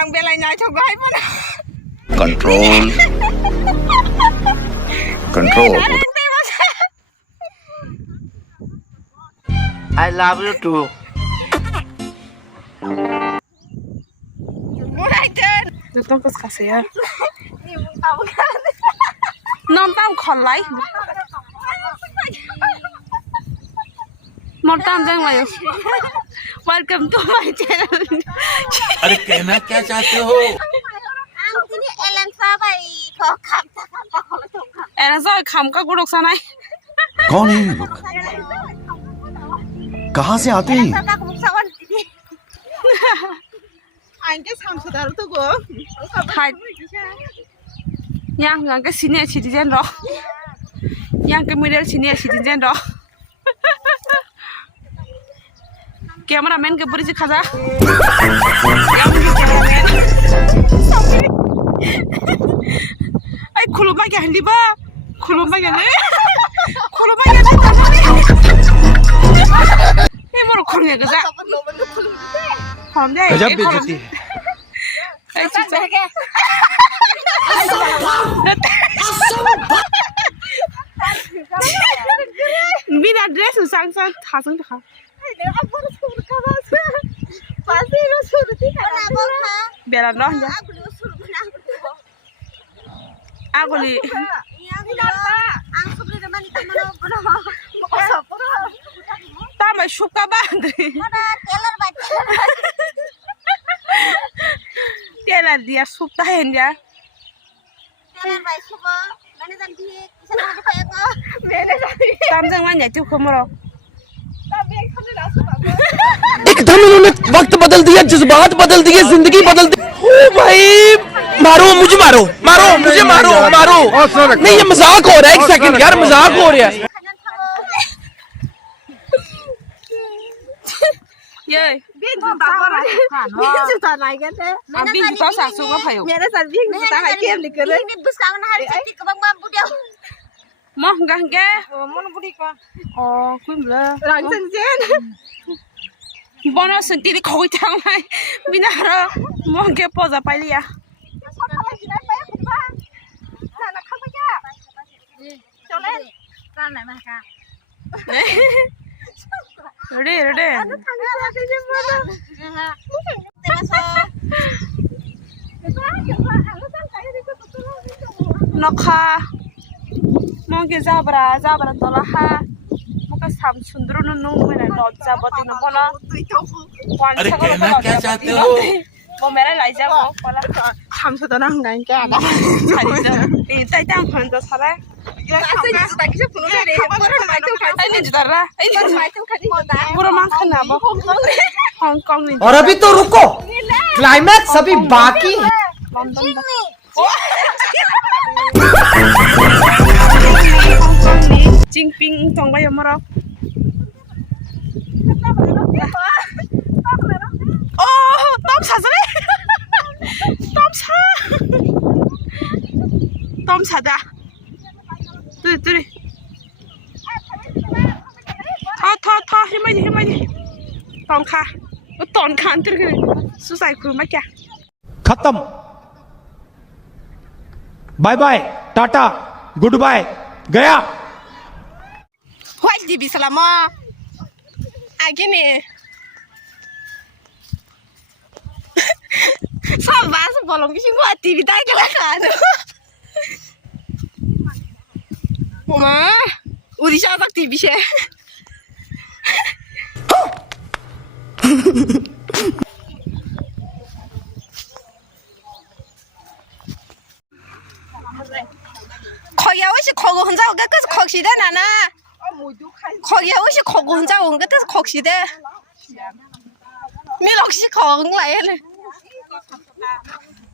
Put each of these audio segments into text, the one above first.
Orang belanya coba iPhone. Control. Control. I love you too. Mulai trên. Tôiต้องก็เสีย Ni mau tahu kan? น้องตามขอนไลมอตามจังเลย Welcome to my channel. अरे कहना क्या चाहते हो? Ang ini Ellen Sabai kok kam kalau tuh. แอนซ่าคำก็กูรกซะไหน कौन है ये लोग? कहाँ से आते हैं? Sama aku sawan ini. Anjir sam sudah tuh gua. ถ่ายยังก็ซีเนียร์ซิติเซนหรอยังก็ไม่ได้ซีเนียร์ซิติเซนหรอแกมาแมนก็บริสุทธิ์ข้าจ้ะไอ้คุรุมาแกเห็นดิบ้าคุรุมาแกเลยคุรุมาแกเลยนี่มันคนเนี่ยก็จะหอมได้ गजब बेइज्जती है. ไอ้จิ๊กมีน่าเดรสสุดสังสันหาสังค่ะ Apa suruh kamu sih? Pasti lu suruh tiga. Kenapa kah? เบียร์ร้อนจ้ะ Aku lu suruh kenapa tuh? อากุลี Iya, kenapa? Aku beli teman itu mana? Masa pura? ตามมาชุบกับบ้านเลย Mana teller baca? เดี๋ยวละเดี๋ยวชุบตาเห็นจ้ะ Teller baca coba. Mana tadi? Bisa ada kayak apa? Mana tadi? ตามจังหวะเนี่ยจุกขมรอ Tapi yang kamu dah suka. एकदम इन्होंने वक्त बदल दिया जज्बात बदल दिए जिंदगी बदल दी ओ भाई मारो मुझे मारो मारो मुझे मारो मारो नहीं ये मजाक हो रहा है एक सेकंड यार मजाक हो रहा है Kangen kamu. เย้ Bin tak apa? Bin sudah naik kan deh. อาบินกูต้องสั่งซุปมาเผย Mana tadi bin kita naik game di kerja. Ini bus kangen hari cantik ke bang bambu dia. มองกันแก Mana budi kah? อ๋อคุณเบลอ Langsung jen. บอลสันติที่คอยทางไหนบินาร์มองแกพอจะไปเลยอะ เร่เร่นกค่ะมองแกจ้าบราตลาดฮะมันก็สามสุนทรนุ่มๆเหมือนรถจับตินบอลละวัน अरे สักวัน कहना क्या चाहते हो? บอลไม่ได้ไหลจ้าบอลละ 참수도 나간 게 아니야. ใช่จ้ะอีแต่ตั้งคนจะทำอะไร 딱이서 보는 거래. 뭐를 말도 ไอ้นี่จะอะไรไอ้นี่ 말도 가지 못다. บุรุษมันขนาดบ่ฮ่องกงนี่ और अभी तो रुको climax अभी बाकी है ลอนดอนจิงปิงตรงไปยังมารอโอ้ต้มชาสิต้มชาดาดูดิท้อให้มาดิตองค่ะตอนคันตัวกันสุดใส่คุณมาแก खत्म bye bye tata goodbye गया Wajib di selama gini. Sabar sebelum kisah gua aktivitas kelakan. Mama, udah siapa aktivis ya? 거기 혹시 거기 혼자 온 것도 거기시대 나나? 거기 혹시 거기 혼자 온 것도 거기시대? 미 혹시 거기 와야래?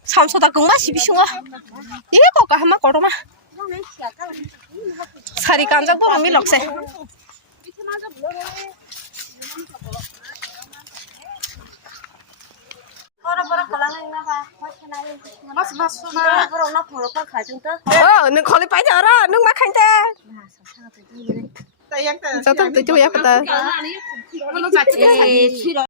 삼소다 그만 시비싱어. 이게 거기 한번 걸어마. 살이 깜짝 보면 미 럭세. Nâng khó lấy bái giờ đó, nâng mắt khanh tê. Sao tao tự chui áp tê.